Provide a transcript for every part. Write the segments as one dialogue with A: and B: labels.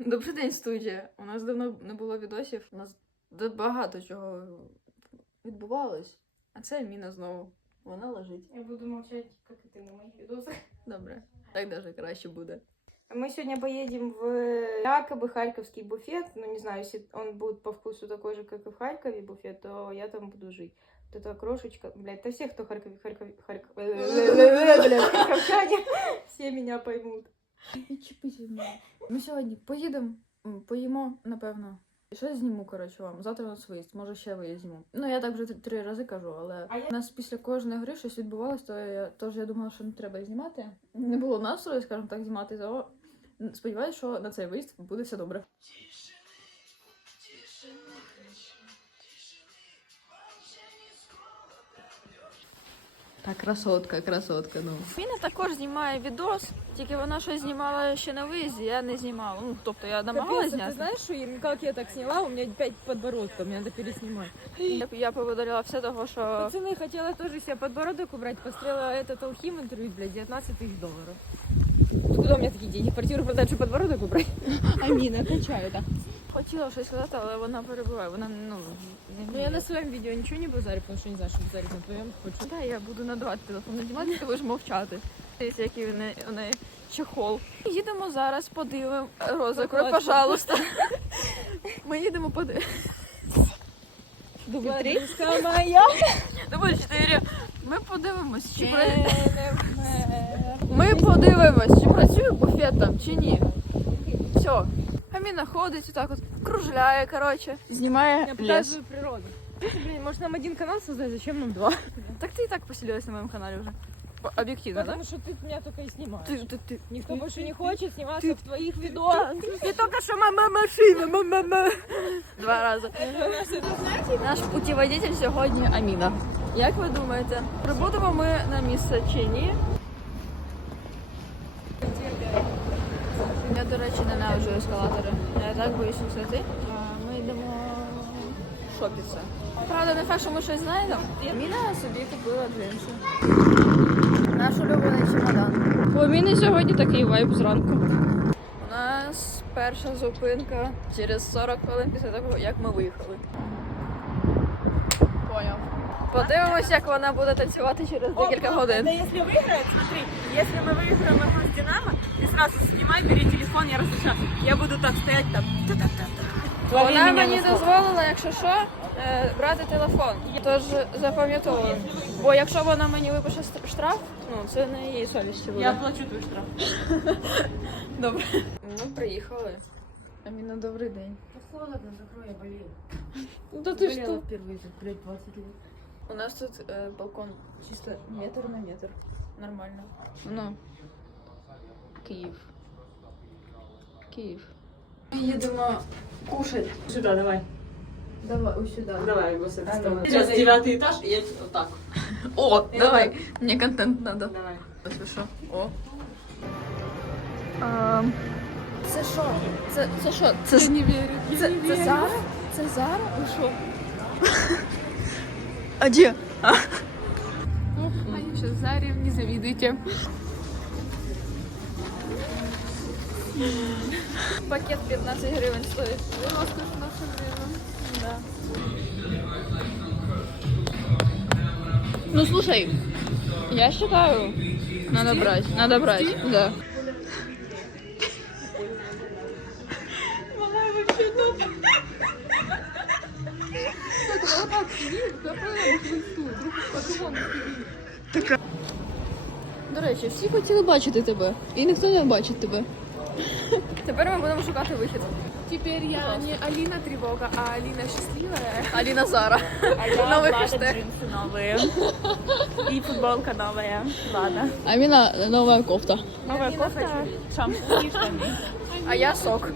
A: Добрий день, студія. У нас давно не було відосів. У нас д- багато чого відбувалось. А це Міна знову. Вона лежить.
B: Я буду молчать, как и ты на моих видосах.
A: Добре. Так даже краще буде.
B: Мы сегодня поедем в якобы Харьковский буфет. Ну, не знаю, если он будет по вкусу такой же, как и в Харькове буфет, то я там буду жить. Вот эта крошечка, блядь, это все, кто Харьков, Харьков, Харьков, блядь, харьковчане, все меня поймут.
A: Відчепись від мене. Ми сьогодні поїдемо, поїмо, напевно. І Щось зніму, коротше, вам. Завтра у нас виїзд, може ще виїзд зніму. Ну, я так вже три- три рази кажу, але у нас після кожної гри щось відбувалося, то я тож я думала, що не треба знімати. Не було настрою, скажімо так, знімати. То сподіваюся, що на цей виїзд буде все добре. Так, красотка, красотка, ну. Міна також знімає відос, тільки вона щось знімала ще на виїзді, я не знімала. Ну, тобто я намагалась
C: Капец, а
A: зняти.
C: ты знаешь, что я- как я так сняла? У меня опять подбородка, мне надо переснимать.
A: Я, я повидалила все того, що
C: Пацаны, хотела тоже себе подбородок убрать, посмотрела этот Алхим интервью, блядь, 19 тысяч долларов. Откуда у меня такие деньги? Квартиру продать, чтобы подбородок убрать? Амина, качаю, да.
A: хотіла щось сказати, але вона перебуває. Вона ну
C: Но я на своем видео ничего не базарю, потому что не знаю, что базарить на твоем. Хочу.
A: Да, я буду надавати телефон надівати, ти будеш мовчати. Дивіться, який в неї, у неї чехол. Їдемо зараз, подивимо. Розикою,
C: Покладь.
A: пожалуйста. Ми їдемо подивимо.
C: Дубль три? моя.
A: Дубль 4. Ми подивимось, чи при... Ми подивимось, чи працює буфет там, чи ні. Все. Аміна ходить отак от, кружляє, коротше. Знімає
C: Я
A: ліс.
C: показываю природу. Блин, может нам один канал создать, зачем нам два?
A: Так ти і так поселилась на моєму каналі вже. По- Об'єктивно, так?
C: Потому что ты меня только и снимаешь.
A: Ти, ти, ти.
C: Никто больше не хочет сниматься в твоих видосах.
A: Ти тільки що мама машина, мама, мама. Два рази. Наш путіводитель сьогодні Аміна. Як ви думаєте, прибудемо ми на місце чи ні? Я, до речі, ненавиджу ескалатори. Я так боюсь висоти. А Ми йдемо шопитися. Правда, не факт, що ми щось знайдемо. Аміна собі купила джинси. Наш улюблений чемодан. У Аміни сьогодні такий вайб зранку. У нас перша зупинка через 40 хвилин після того, як ми виїхали. Поняв. Подивимось, як вона буде танцювати через декілька годин.
D: Да если выиграет, смотри, если мы выиграем игру с Динамо, ты сразу снимай, бери телефон, я разрешаю. Я буду так стоять там. та-та-та-та.
A: Вона мені дозволила, якщо що, е, брати телефон. Тож запам'ятовую. Бо якщо вона мені випише ст- штраф, ну це не її совісті буде.
D: Я оплачу твой штраф.
A: Добре. Ми приїхали. Аміна, добрий день.
D: Холодно, закрой, я болею.
A: Ну то ти
D: Болела
A: що?
D: впервые за, блядь, 20 лет.
A: У нас тут е, балкон чисто метр на метр. Нормально. Ну. Київ. Київ. Ми їдемо кушать.
D: Сюда, давай.
A: Давай, ось сюди.
D: Давай его с этой
A: А,
D: стороны.
A: ну.
D: Сейчас девятый этаж, и я вот так.
A: О, давай. Мені контент надо.
D: Давай.
A: Ось що. О. А, це що? Це, це що? Це, ж-
C: не верю.
A: це, це Зара? Це Зара? Ви що? А де?
C: Они сейчас Заре не завидуйте.
A: Пакет 15 гривень стоїть.
C: Наше время.
A: Да. Ну слушай, я считаю, надо брать, надо брать, да. До речі, всі хотіли бачити тебе, і ніхто не бачить тебе. Тепер ми будемо шукати вихід.
C: Теперь я не Алина Тревога, а Алина Счастливая.
A: Аліна Зара.
D: А я
A: Новый
D: Влада
A: хэштег.
D: джинсы новые. И футболка новая. Влада.
A: Аміна нова кофта.
D: Новая кофта. Шампунь, штаны.
A: А я сок.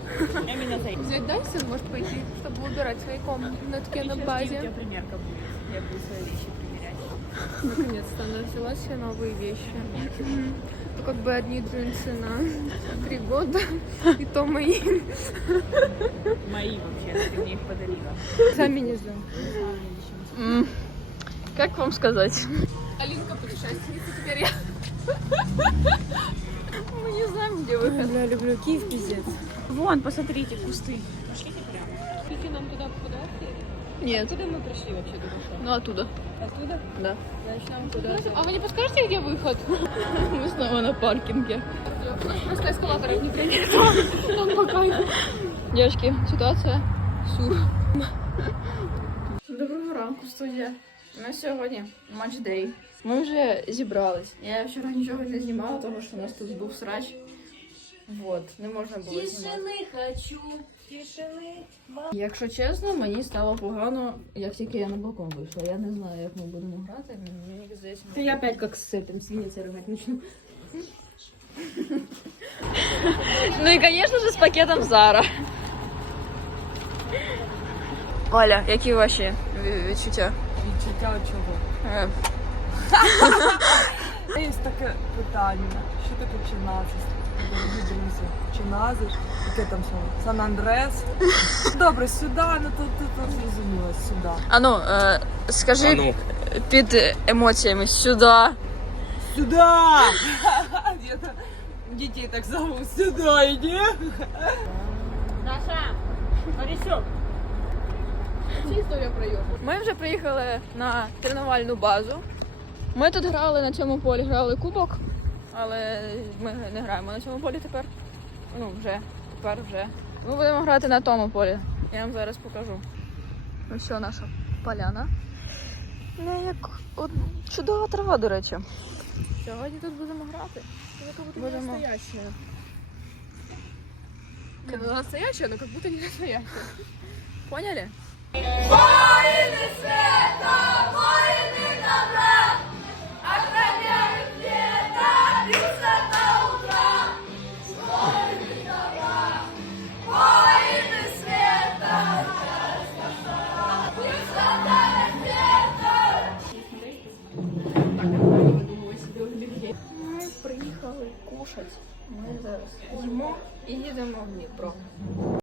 D: Я меня зайду.
C: Взять Дайсон, может пойти, чтобы убирать свои комнатки на
D: У тебя
C: базе.
D: примерка будет. Я буду свои вещи примерять.
C: Наконец-то она взяла себе новые вещи. Ну, как бы одни джинсы на три года, и то мои.
D: Мои вообще, ты мне их подарила.
C: Сами не ждем.
A: М, Как вам сказать?
C: Алинка путешественница, теперь я.
A: Мы не знаем, где выход.
C: Бля, люблю Киев, пиздец.
E: Вон, посмотрите, кусты. Пошлите прямо.
D: Скільки нам туди подати?
A: Нет.
D: Куди ми прийшли вообще?
A: Ну оттуда.
D: Оттуда?
A: Да.
D: Значит, нам куда А вы не подскажете, где выход?
A: Мы снова на паркинге.
D: Просто эскалаторов не принято. Нам по кайфу.
A: Девочки, ситуація сур. Доброго ранку, студія. У нас сьогодні матчдей. Ми вже зібрались. Я вчора нічого не знімала, тому що у нас тут був срач. Вот, не можна було знімати.
D: хочу. Тишины.
A: Якщо чесно, мені стало погано, як тільки я на балкон вийшла. Я не знаю, як ми будемо грати. Мені здається, ми-
D: Я опять как с этим свинья рыгать начну.
A: Ну і, звісно ж, з пакетом Зара. Оля, які ваші ві- відчуття?
E: Відчуття чого?
A: Е,
E: Таке питання. Що таке чиназис? Дорогі друзі, чиназис? Яке там слово? Сан Андрес? Добре, сюди, ну тут, тут, тут зрозуміло, сюди.
A: А ну, е, скажи
F: А ну.
A: під емоціями сюди.
E: Сюди! Я так- Дітей так зовут. Сюди йди.
D: Наша, Борисюк. Це історія про.
A: Ми вже приїхали на тренувальну базу. Ми тут грали на цьому полі, грали кубок, але ми не граємо на цьому полі тепер. Ну, вже, тепер вже. Ми будемо грати на тому полі. Я вам зараз покажу. Ось що наша поляна. Не як от, чудова трава, до речі. Сьогодні тут будемо грати. Будемо.
D: настоящая. Ну, настоящая, но как будто не настоящая.
A: Поняли? Їдемо в Дніпро.